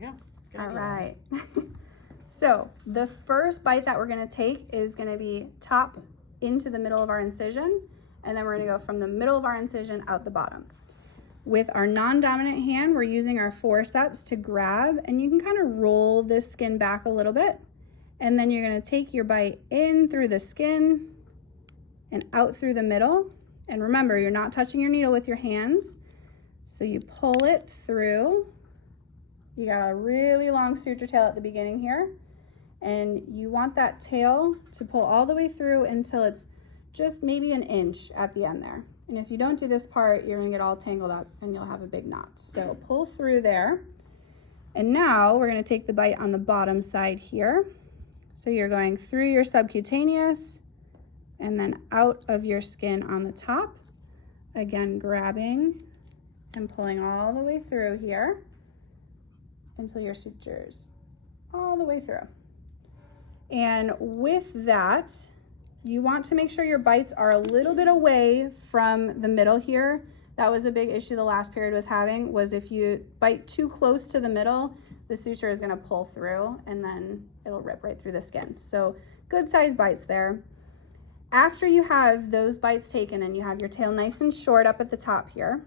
we go. Good All idea. right. So the first bite that we're going to take is going to be top into the middle of our incision, and then we're going to go from the middle of our incision out the bottom. With our non-dominant hand, we're using our forceps to grab, and you can kind of roll this skin back a little bit, and then you're going to take your bite in through the skin and out through the middle. And remember, you're not touching your needle with your hands, so you pull it through. You got a really long suture tail at the beginning here, and you want that tail to pull all the way through until it's just maybe an inch at the end there. And if you don't do this part, you're gonna get all tangled up and you'll have a big knot. So pull through there. And now we're gonna take the bite on the bottom side here. So you're going through your subcutaneous and then out of your skin on the top. Again, grabbing and pulling all the way through here until your sutures all the way through. And with that, you want to make sure your bites are a little bit away from the middle here. That was a big issue the last period was having, was if you bite too close to the middle, the suture is gonna pull through and then it'll rip right through the skin. So good sized bites there. After you have those bites taken and you have your tail nice and short up at the top here,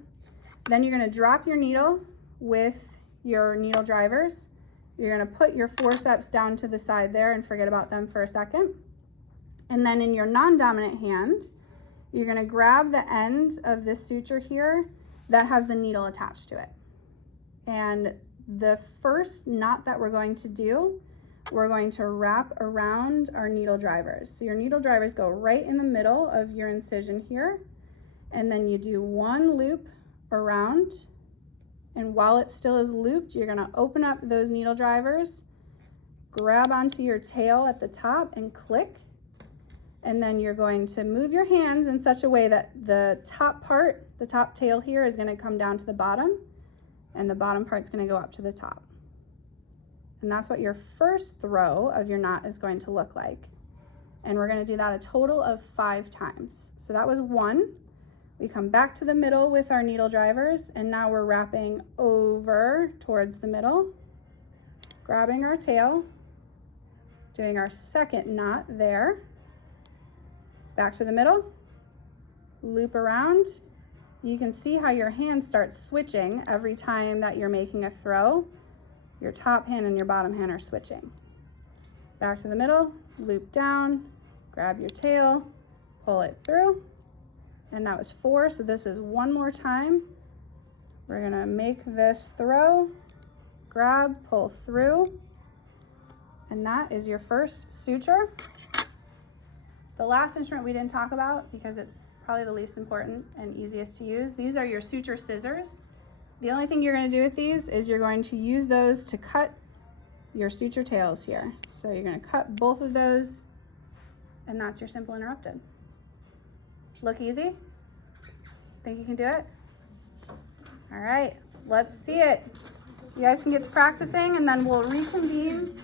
then you're gonna drop your needle with your needle drivers. You're gonna put your forceps down to the side there and forget about them for a second. And then in your non-dominant hand, you're gonna grab the end of this suture here that has the needle attached to it. And the first knot that we're going to do, we're going to wrap around our needle drivers. So your needle drivers go right in the middle of your incision here, and then you do one loop around, and while it still is looped, you're gonna open up those needle drivers, grab onto your tail at the top and click, and then you're going to move your hands in such a way that the top part, the top tail here, is gonna come down to the bottom, and the bottom part's gonna go up to the top. And that's what your first throw of your knot is going to look like. And we're gonna do that a total of 5 times. So that was 1. We come back to the middle with our needle drivers, and now we're wrapping over towards the middle, grabbing our tail, doing our second knot there, back to the middle, loop around. You can see how your hand starts switching every time that you're making a throw. Your top hand and your bottom hand are switching. Back to the middle, loop down, grab your tail, pull it through. And that was 4, so this is 1 more time. We're gonna make this throw, grab, pull through, and that is your first suture. The last instrument we didn't talk about, because it's probably the least important and easiest to use, these are your suture scissors. The only thing you're gonna do with these is you're going to use those to cut your suture tails here. So you're gonna cut both of those, and that's your simple interrupted. Look easy? Think you can do it? All right, let's see it. You guys can get to practicing, and then we'll reconvene